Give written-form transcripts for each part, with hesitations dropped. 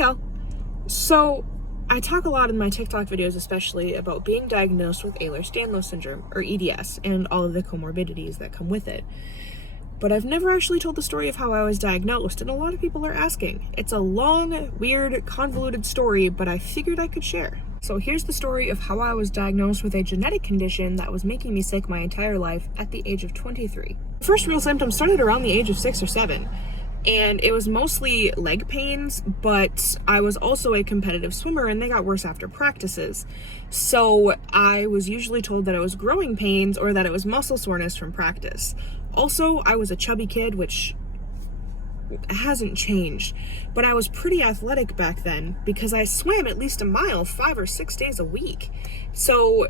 y'all. So I talk a lot in my TikTok videos, especially about being diagnosed with Ehlers Danlos syndrome, or EDS, and all of the comorbidities that come with it. But I've never actually told the story of how I was diagnosed, and a lot of people are asking. It's a long, weird, convoluted story, but I figured I could share. So here's the story of how I was diagnosed with a genetic condition that was making me sick my entire life at the age of 23. The first real symptoms started around the age of 6 or 7. And it was mostly leg pains, but I was also a competitive swimmer and they got worse after practices. So I was usually told that it was growing pains or that it was muscle soreness from practice. Also, I was a chubby kid, which hasn't changed, but I was pretty athletic back then because I swam at least a mile 5 or 6 days a week. So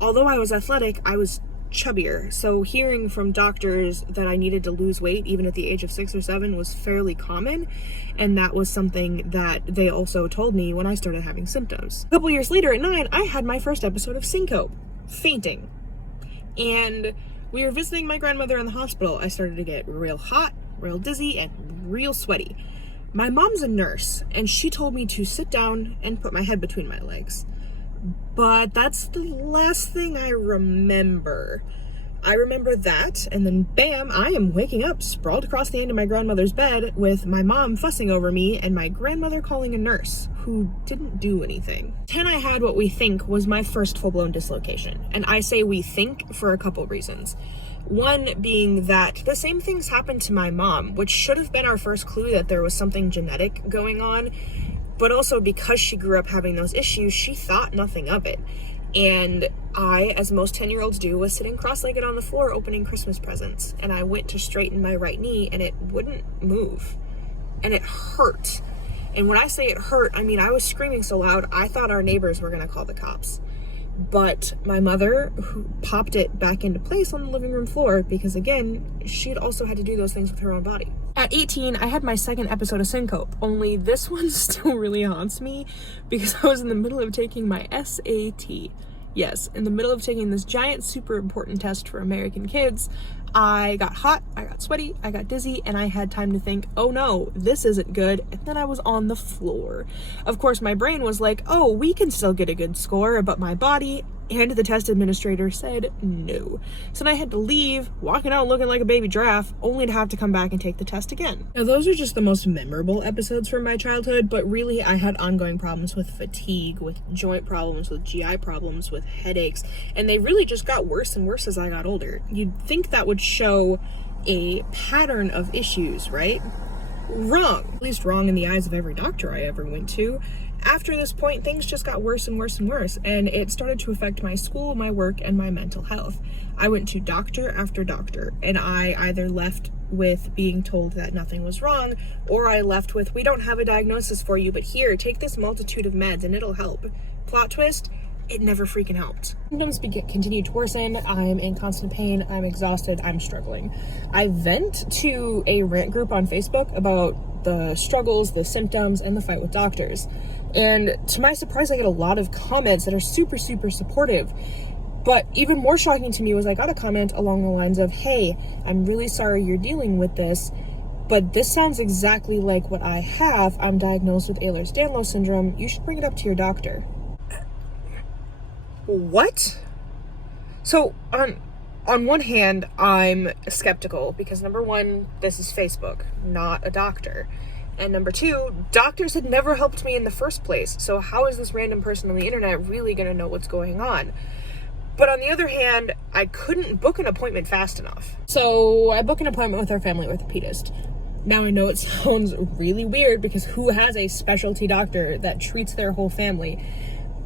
although I was athletic, I was chubbier. So hearing from doctors that I needed to lose weight even at the age of 6 or 7 was fairly common, and that was something that they also told me when I started having symptoms. A couple years later at 9, I had my first episode of syncope, fainting, and we were visiting my grandmother in the hospital. I started to get real hot, real dizzy, and real sweaty. My mom's a nurse, and she told me to sit down and put my head between my legs. But that's the last thing I remember. I remember that, and then bam, I am waking up sprawled across the end of my grandmother's bed with my mom fussing over me and my grandmother calling a nurse who didn't do anything. 10, I had what we think was my first full-blown dislocation, and I say we think for a couple reasons. One being that the same things happened to my mom, which should have been our first clue that there was something genetic going on. But also because she grew up having those issues, she thought nothing of it. And I, as most 10-year-olds do, was sitting cross-legged on the floor opening Christmas presents. And I went to straighten my right knee and it wouldn't move. And it hurt. And when I say it hurt, I mean I was screaming so loud, I thought our neighbors were gonna call the cops. But my mother, who popped it back into place on the living room floor, because again, she'd also had to do those things with her own body. At 18, I had my second episode of syncope, only this one still really haunts me because I was in the middle of taking my SAT. Yes, in the middle of taking this giant, super important test for American kids. I got hot, I got sweaty, I got dizzy, and I had time to think, oh no, this isn't good, and then I was on the floor. Of course, my brain was like, oh, we can still get a good score, but my body and the test administrator said no. So then I had to leave, walking out looking like a baby giraffe, only to have to come back and take the test again. Now, those are just the most memorable episodes from my childhood, but really I had ongoing problems with fatigue, with joint problems, with GI problems, with headaches, and they really just got worse and worse as I got older. You'd think that would show a pattern of issues, right? Wrong. At least wrong in the eyes of every doctor I ever went to. After this point, things just got worse and worse and worse, and it started to affect my school, my work, and my mental health. I went to doctor after doctor, and I either left with being told that nothing was wrong, or I left with, we don't have a diagnosis for you, but here, take this multitude of meds and it'll help. Plot twist, it never freaking helped. Symptoms continued to worsen. I'm in constant pain. I'm exhausted. I'm struggling. I vent to a rant group on Facebook about the struggles, the symptoms, and the fight with doctors. And to my surprise, I get a lot of comments that are super, super supportive. But even more shocking to me was I got a comment along the lines of, hey, I'm really sorry you're dealing with this, but this sounds exactly like what I have. I'm diagnosed with Ehlers Danlos syndrome. You should bring it up to your doctor. What? So on one hand, I'm skeptical because number one, this is Facebook, not a doctor. And number two, doctors had never helped me in the first place. So how is this random person on the internet really going to know what's going on? But on the other hand, I couldn't book an appointment fast enough. So I booked an appointment with our family orthopedist. Now I know it sounds really weird because who has a specialty doctor that treats their whole family?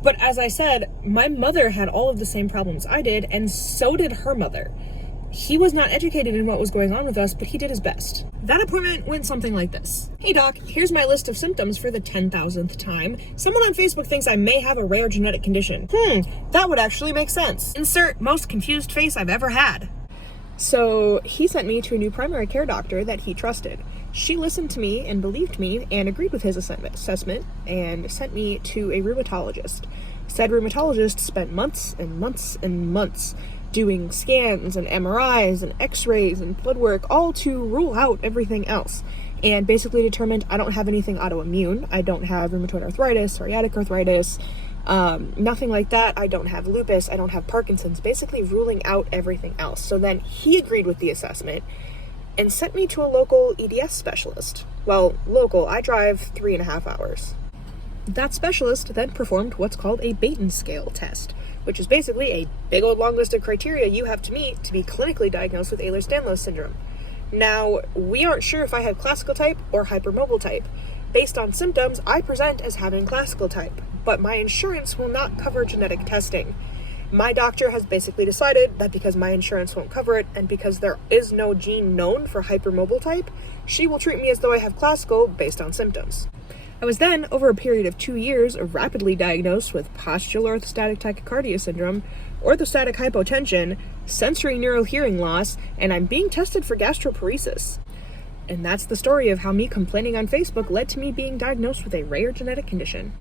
But as I said, my mother had all of the same problems I did, and so did her mother. He was not educated in what was going on with us, but he did his best. That appointment went something like this. Hey doc, here's my list of symptoms for the 10,000th time. Someone on Facebook thinks I may have a rare genetic condition. That would actually make sense. Insert most confused face I've ever had. So he sent me to a new primary care doctor that he trusted. She listened to me and believed me and agreed with his assessment and sent me to a rheumatologist. Said rheumatologist spent months and months and months doing scans and MRIs and x-rays and blood work, all to rule out everything else. and basically determined I don't have anything autoimmune. I don't have rheumatoid arthritis, psoriatic arthritis, nothing like that. I don't have lupus. I don't have Parkinson's, basically ruling out everything else. So then he agreed with the assessment and sent me to a local EDS specialist. Well, local, I drive 3.5 hours. That specialist then performed what's called a Baton scale test, which is basically a big old long list of criteria you have to meet to be clinically diagnosed with Ehlers Danlos syndrome. Now, we aren't sure if I have classical type or hypermobile type. Based on symptoms, I present as having classical type, but my insurance will not cover genetic testing. My doctor has basically decided that because my insurance won't cover it, and because there is no gene known for hypermobile type, she will treat me as though I have classical based on symptoms. I was then, over a period of 2 years, rapidly diagnosed with postural orthostatic tachycardia syndrome, orthostatic hypotension, sensory neural hearing loss, and I'm being tested for gastroparesis. And that's the story of how me complaining on Facebook led to me being diagnosed with a rare genetic condition.